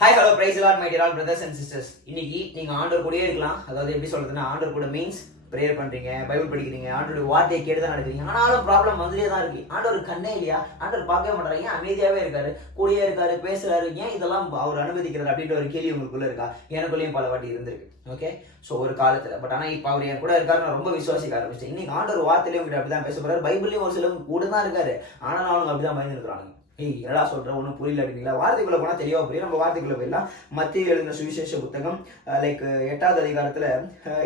Hi hello praise lord my dear brothers and sisters இன்னைக்கு நீங்க ஆண்டர் கூடயே இருக்கலாம். அதாவது எப்படி சொல்றதுன்னா ஆண்டர் கூட மீன்ஸ் ப்ரேயர் பண்றீங்க பைபிள் படிக்கிறீங்க ஆண்டோட வார்த்தையை கேட்டு தான் நடக்கிறீங்க. ஆனாலும் ப்ராப்ளம் வந்துட்டே தான் இருக்கு. ஆண்டவர் கண்ணே இல்லையா? ஆண்டவர் பார்க்கவே மாட்டாங்க ஏன்? அமைதியாவே இருக்காரு. கூடயே இருக்காரு பேசுறாரு. ஏன் இதெல்லாம் அவர் அனுமதிக்கிறார் அப்படின்ற ஒரு கேள்வி உங்களுக்குள்ள இருக்கா? எனக்குள்ளேயும் பல வாட்டி இருந்திருக்கு. ஓகே ஸோ ஒரு காலத்துல. பட் ஆனா இப்போ அவர் என் கூட இருக்காரு நான் ரொம்ப விசுவாசிக்க ஆரம்பிச்சேன் இன்னைக்கு ஆண்டவர் வார்த்தையிலும் உங்ககிட்ட அப்படிதான் பேச போறாரு. பைபிளையும் ஒரு சிலவங்க கூட தான் இருக்காரு. ஆனாலும் அவங்க அப்படிதான் பயந்து இருக்கிறானுங்க ஏய் என்னடா சொல்றேன் ஒன்றும் புரியல அப்படிங்களா வார்த்தைக்குள்ள போனா தெளிவாக புரியும் நம்ம வார்த்தைக்குள்ள போயிடலாம். மத்திய எழுதின சுவிசேஷ புத்தகம் லைக் எட்டாவது அதிகாரத்தில்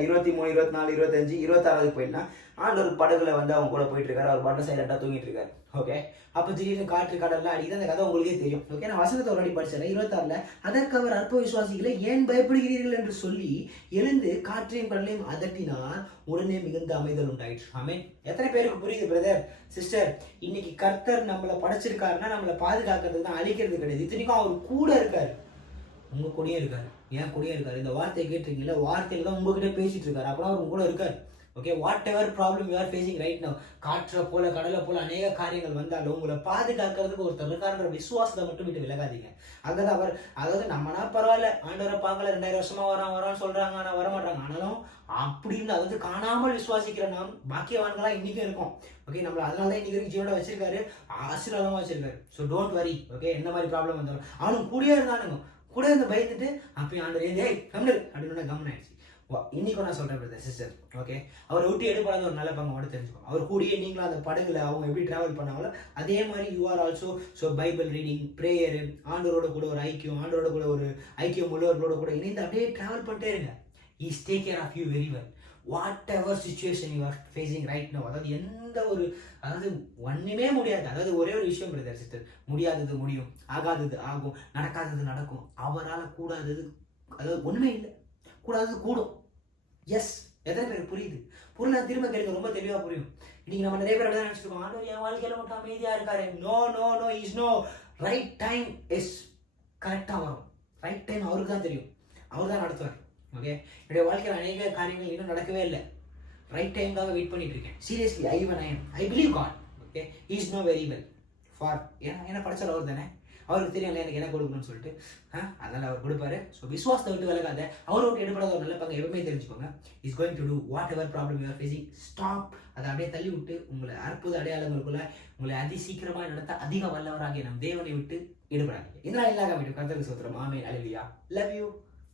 இருபத்தி மூணு இருபத்தி நாலு இருபத்தஞ்சு இருபத்தாறாவது போயிடலாம். ஆண்டவர் படகுல வந்து அவங்க கூட போயிட்டு இருக்காரு அவர் பாட்டு சைலண்டா தூங்கிட்டு இருக்காரு ஓகே அப்போ திடீர்னு காற்று கடல்லாம் அடிக்குது. அந்த கதை உங்களுக்கே தெரியும். ஓகே நான் வசனத்தை ஒரு அடி படிச்சேன் இருபத்தாறுல அதற்கு அவர் அற்ப விசுவாசிகளை ஏன் பயப்படுகிறீர்கள்? என்று சொல்லி எழுந்து காற்றையும் கடலையும் அதட்டினால் உடனே மிகுந்த அமைதல் உண்டாயிற்று. ஆமே எத்தனை பேருக்கு புரியுது பிரதர் சிஸ்டர் இன்னைக்கு கர்த்தர் நம்மளை படைச்சிருக்காருன்னா நம்மளை பாதுகாக்கிறது தான் அழிக்கிறது கிடையாது. இத்தனைக்கும் அவர் கூட இருக்காரு. உங்க கூடயே இருக்காரு. ஏன் கூடயே இருக்காரு. இந்த வார்த்தையை கேட்டிருக்கீங்களா வார்த்தையில தான் உங்ககிட்ட பேசிட்டு இருக்காரு. அப்புறம் அவர் உங்க கூட இருக்காரு. Okay whatever problem you are facing right no காற்றை போல கடலை போல அநேக காரியங்கள் வந்தாலும் உங்களை பாதுகாக்கிறதுக்கு ஒருத்தர் இருக்காருன்ற விசுவாசத்தை மட்டும் விட்டு விலகாதீங்க. அதாவது அவர் அதாவது நம்மனா பரவாயில்ல ஆண்டவரை பார்க்கல ரெண்டாயிரம் வருஷமா வரான் வரான்னு சொல்றாங்க ஆனால் வர மாட்டாங்க ஆனாலும் அப்படின்னு அதாவது காணாமல் விசுவாசிக்கிற நாம் பாக்கியவான்களாக இன்றைக்கும் இருக்கும். ஓகே நம்மள அதனால தான் இன்னைக்கு வரைக்கும் ஜீவனோட வச்சிருக்காரு. ஆசீர்வாதமாக வச்சிருக்காரு. ஸோ டோன்ட் வரி ஓகே என்ன மாதிரி ப்ராப்ளம் வந்தாலும் அவனும் கூடயே இருந்தானுங்க. கூட இருந்து பயந்துட்டு அப்பயும் ஆண்டவர் ஏன் ஏய் கம்னு அப்படின்னு கம்னு ஆயிடுச்சு. இன்னைக்கு இன்னைக்கும் நான் சொல்கிறேன் பிரதர் சிஸ்டர் ஓகே அவர் விட்டு எடுப்படாத ஒரு நல்ல பங்கு மட்டும் தெரிஞ்சுக்கோங்க அவர் கூடயே நீங்களும் அந்த படகுல அவங்க எப்படி ட்ராவல் பண்ணாங்களோ அதே மாதிரி you are also so Bible reading prayer ஆண்டோரோட கூட ஒரு ஐக்கியம் ஆண்டோரோட கூட ஒரு ஐக்கியம் உள்ளவர்களோட கூட இணைந்து அப்படியே ட்ராவல் பண்ணிட்டே இருங்க. Is take care of you very well whatever situation you are facing right no அதாவது எந்த ஒரு அதாவது ஒன்றுமே முடியாது. அதாவது ஒரே ஒரு விஷயம் பிரதர் சிஸ்டர் முடியாதது முடியும் ஆகாதது ஆகும் நடக்காதது நடக்கும். அவரால் கூடாதது அதாவது ஒன்றுமே இல்லை. கூடாதது கூடும். எஸ் எத்தனை பேருக்கு புரியுது? புரியல திரும்ப கேளுங்க ரொம்ப தெளிவாக புரியும். இன்னைக்கு நம்ம நிறைய பேர் அப்படிதான் நினச்சிருக்கோம். இருக்கோம் ஆண்டவர் என் வாழ்க்கையில் மட்டும் அமைதியாக இருக்காரு. No no no is no right time is கரெக்டாக வரும். ரைட் டைம் அவருக்கு தான் தெரியும். அவர் தான் நடத்துவார். ஓகே என்னுடைய வாழ்க்கையில் அநேக காரியங்கள் இன்னும் நடக்கவே இல்லை. ரைட் டைமுக்காக வெயிட் பண்ணிட்டு இருக்கேன். Seriously I one I I believe God okay is no very well for ஏன்னா என்ன படிச்சாலும் அவர் தானே அவருக்கு தெரியும்ல எனக்கு என்ன கொடுக்கணும்னு சொல்லிட்டு. அதனால் அவர் கொடுப்பாரு. ஸோ விசுவாசத்தை விட்டு விலகாத அவர் விட்டு எடுப்படாத ஒரு நல்ல பங்கு எப்பவுமே தெரிஞ்சுக்கோங்க. Is going to do whatever problem you are facing stop அதை அப்படியே தள்ளி விட்டு உங்களை அற்புத அடையாளங்களுக்குள்ள உங்களை அதி சீக்கிரமாக நடத்த அதிக வல்லவராகிய நம் தேவனை விட்டு ஈடுபடாதீங்க இதனால் இல்லாத விட்டு கருத்துக்கு சோத்திரம். மாமே அழிவியா லவ் யூ